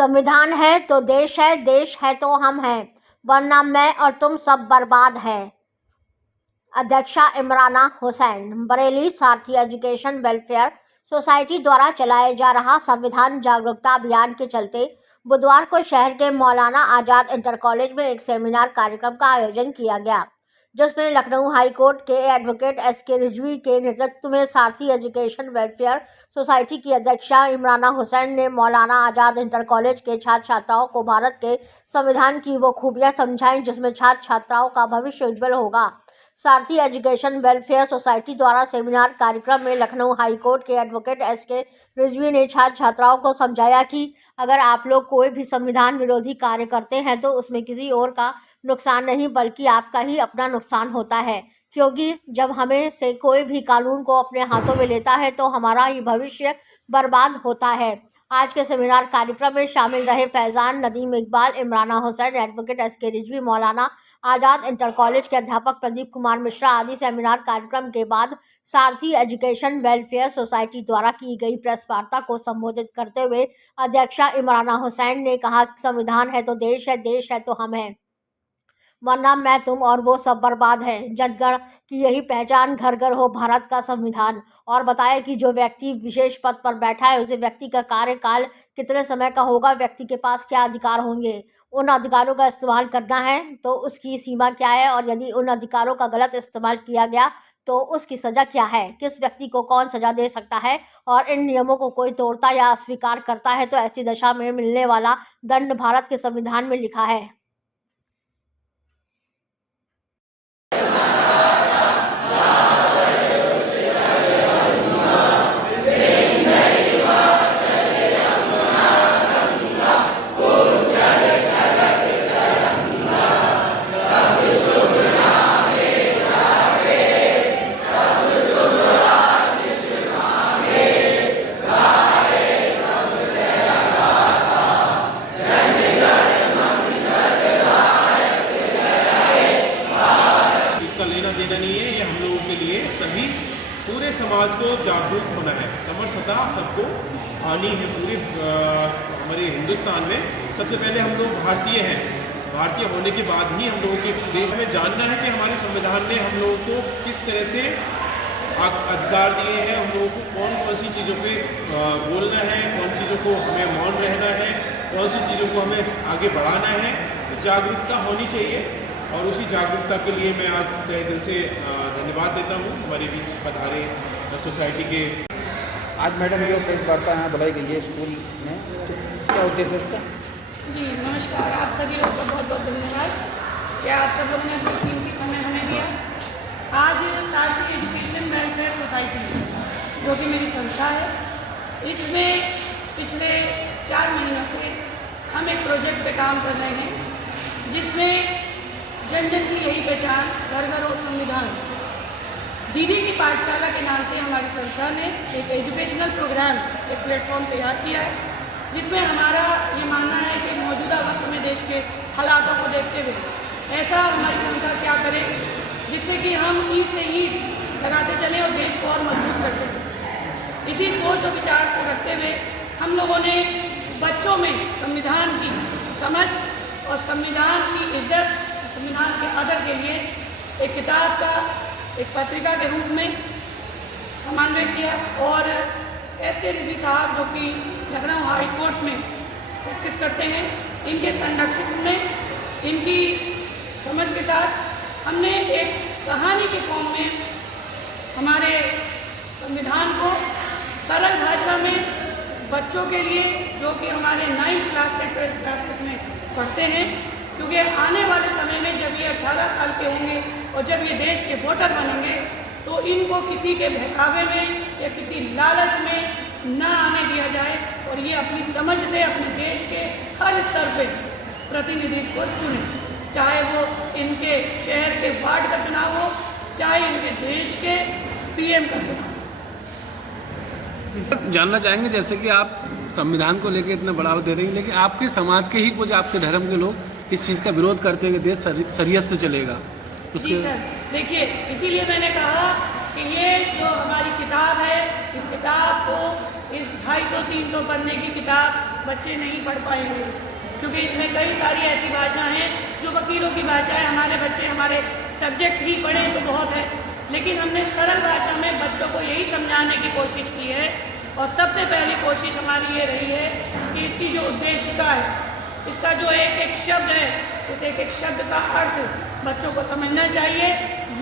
संविधान है तो देश है तो हम हैं, वरना मैं और तुम सब बर्बाद हैं। अध्यक्षा इमराना हुसैन। बरेली सारथी एजुकेशन वेलफेयर सोसाइटी द्वारा चलाए जा रहा संविधान जागरूकता अभियान के चलते बुधवार को शहर के मौलाना आजाद इंटर कॉलेज में एक सेमिनार कार्यक्रम का आयोजन किया गया, जिसमें लखनऊ हाई कोर्ट के एडवोकेट एस.के. रिजवी के नेतृत्व में सारथी एजुकेशन वेलफेयर सोसाइटी की अध्यक्षा इमराना हुसैन ने मौलाना आजाद इंटर कॉलेज के छात्र छात्राओं को भारत के संविधान की वो खूबियां समझाईं जिसमें छात्र छात्राओं का भविष्य उज्जवल होगा। सारथी एजुकेशन वेलफेयर सोसाइटी द्वारा सेमिनार कार्यक्रम में लखनऊ हाई कोर्ट के एडवोकेट एस.के. रिजवी ने छात्र छात्राओं को समझाया कि अगर आप लोग कोई भी संविधान विरोधी कार्य करते हैं तो उसमें किसी और का नुकसान नहीं बल्कि आपका ही अपना नुकसान होता है, क्योंकि जब हमें से कोई भी कानून को अपने हाथों में लेता है तो हमारा ही भविष्य बर्बाद होता है। आज के सेमिनार कार्यक्रम में शामिल रहे Faizan, Nadeem Iqbal, Imrana Hussain, advocate SK. Rizvi, Maulana Azad inter college के अध्यापक प्रदीप कुमार मिश्रा आदि। सेमिनार कार्यक्रम के बाद सारथी एजुकेशन वेलफेयर सोसाइटी द्वारा की गई प्रेस वार्ता को संबोधित करते हुए अध्यक्षा इमराना हुसैन ने कहा, संविधान है तो देश है तो हम हैं, वरना मैं तुम और वो सब बर्बाद है। जनगण की यही पहचान, घर घर हो भारत का संविधान। और बताया कि जो व्यक्ति विशेष पद पर बैठा है उसे व्यक्ति का कार्यकाल कितने समय का होगा, व्यक्ति के पास क्या अधिकार होंगे, उन अधिकारों का इस्तेमाल करना है तो उसकी सीमा क्या है, और यदि उन अधिकारों का गलत इस्तेमाल किया गया तो उसकी सज़ा क्या है, किस व्यक्ति को कौन सज़ा दे सकता है, और इन नियमों को कोई तोड़ता या अस्वीकार करता है तो ऐसी दशा में मिलने वाला दंड भारत के संविधान में लिखा है। देना नहीं है, ये हम लोगों के लिए सभी पूरे समाज को जागरूक होना है। समरसता सबको आनी है। पूरे हमारे हिंदुस्तान में सबसे पहले हम लोग भारतीय हैं। भारतीय होने के बाद ही हम लोगों के देश में जानना है कि हमारे संविधान ने हम लोगों को किस तरह से अधिकार दिए हैं, हम लोगों को कौन कौन सी चीज़ों पे बोलना है, कौन चीज़ों को हमें मौन रहना है, कौन सी चीज़ों को हमें आगे बढ़ाना है। जागरूकता होनी चाहिए और उसी जागरूकता के लिए मैं आज तहे दिल से धन्यवाद देता हूँ हमारे बीच पधारे सोसाइटी के। आज मैडम जो प्रेस वार्ता यहाँ बुलाई गई है स्कूल में, तो क्या उद्देश्य है इसका? जी नमस्कार, आप सभी लोगों का बहुत बहुत धन्यवाद कि आप सब लोगों ने अपना कीमती समय हमें दिया। आज सारथी एजुकेशन वेलफेयर सोसाइटी जो कि मेरी संस्था है, इसमें पिछले 4 महीनों से हम एक प्रोजेक्ट पे काम कर रहे हैं जिसमें जन जन की यही पहचान, घर घर हो संविधान। दीदी की पाठशाला के नाम से हमारी संस्था ने एक एजुकेशनल प्रोग्राम, एक प्लेटफॉर्म तैयार किया है जिसमें हमारा ये मानना है कि मौजूदा वक्त में देश के हालातों को देखते हुए ऐसा हमारी संस्था क्या करे जिससे कि हम ईंट से ईंट लगाते चलें और देश को और मजबूत करते चलें। इसी सोच और विचार को रखते हुए हम लोगों ने बच्चों में संविधान की समझ और संविधान की इज्जत, संविधान के आदर के लिए एक किताब का, एक पत्रिका के रूप में समन्वय किया। और एस.के. रिजवी साहब जो कि लखनऊ हाई कोर्ट में प्रैक्टिस करते हैं, इनके संरक्षण में, इनकी समझ के साथ हमने एक कहानी के फॉर्म में हमारे संविधान को सरल भाषा में बच्चों के लिए जो कि हमारे 9th क्लास से 12th क्लास तक में पढ़ते हैं, क्योंकि आने वाले समय में जब ये 18 साल के होंगे और जब ये देश के वोटर बनेंगे तो इनको किसी के बहकावे में या किसी लालच में ना आने दिया जाए और ये अपनी समझ से अपने देश के हर स्तर पे प्रतिनिधित्व को चुनें, चाहे वो इनके शहर के वार्ड का चुनाव हो, चाहे इनके देश के PM का चुनाव। जानना चाहेंगे जैसे कि आप संविधान को लेकर इतना बढ़ावा दे रही हैं, लेकिन आपके समाज के ही कुछ आपके धर्म के लोग इस चीज़ का विरोध करते हैं कि देश शरीयत से चलेगा उसके। जी सर, देखिए इसीलिए मैंने कहा कि ये जो हमारी किताब है, इस किताब को इस 250 200-300 पन्ने की किताब बच्चे नहीं पढ़ पाएंगे, क्योंकि इसमें कई सारी ऐसी भाषा हैं जो वकीलों की भाषा है। हमारे बच्चे हमारे सब्जेक्ट ही पढ़ें तो बहुत है, लेकिन हमने सरल भाषा में बच्चों को यही समझाने की कोशिश की है। और सबसे पहली कोशिश हमारी ये रही है कि इसकी जो उद्देशिका है, इसका जो एक एक शब्द है, उस एक एक शब्द का अर्थ बच्चों को समझना चाहिए।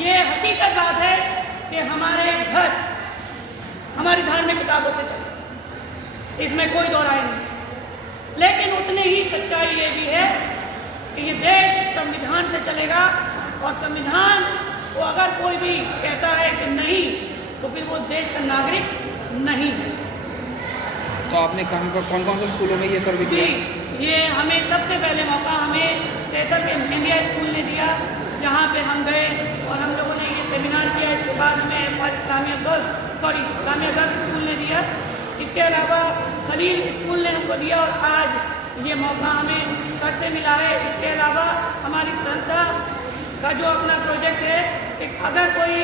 ये हकीकत बात है कि हमारे घर हमारी धार्मिक किताबों से चले, इसमें कोई दो राय नहीं। लेकिन उतनी ही सच्चाई ये भी है कि ये देश संविधान से चलेगा, और संविधान को अगर कोई भी कहता है कि नहीं, तो फिर वो देश का नागरिक नहीं है। तो आपने कौन कौन से स्कूलों में ये सर्वे किया? ये हमें सबसे पहले मौका हमें सेतल के इंडिया स्कूल ने दिया, जहाँ पे हम गए और हम लोगों ने ये सेमिनार किया। इसके बाद हमें इस्लामिया गर्ल्स स्कूल ने दिया। इसके अलावा खलील स्कूल ने हमको दिया, और आज ये मौका हमें सर से मिला है। इसके अलावा हमारी संस्था का जो अपना प्रोजेक्ट है कि अगर कोई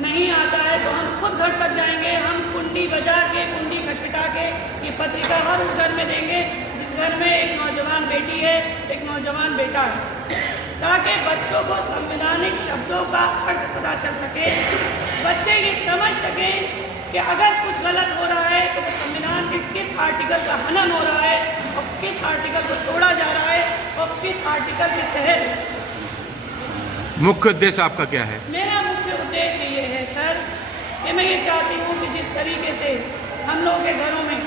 नहीं आता है तो हम खुद घर तक जाएंगे, हम कुंडी बजा के, कुंडी खटखटा के ये पत्रिका हर उस घर में देंगे जिस घर में एक नौजवान बेटी है, एक नौजवान बेटा है, ताकि बच्चों को संवैधानिक शब्दों का अर्थ पता चल सके। बच्चे ये समझ सकें कि अगर कुछ गलत हो रहा है तो संविधान के किस आर्टिकल का हनन हो रहा है, और किस आर्टिकल को तोड़ा जा रहा है, और किस आर्टिकल के तहत। मुख्य उद्देश्य आपका क्या है? मेरा मुख्य उद्देश्य ये है सर कि मैं ये चाहती हूँ कि जिस तरीके से हम लोगों के घरों में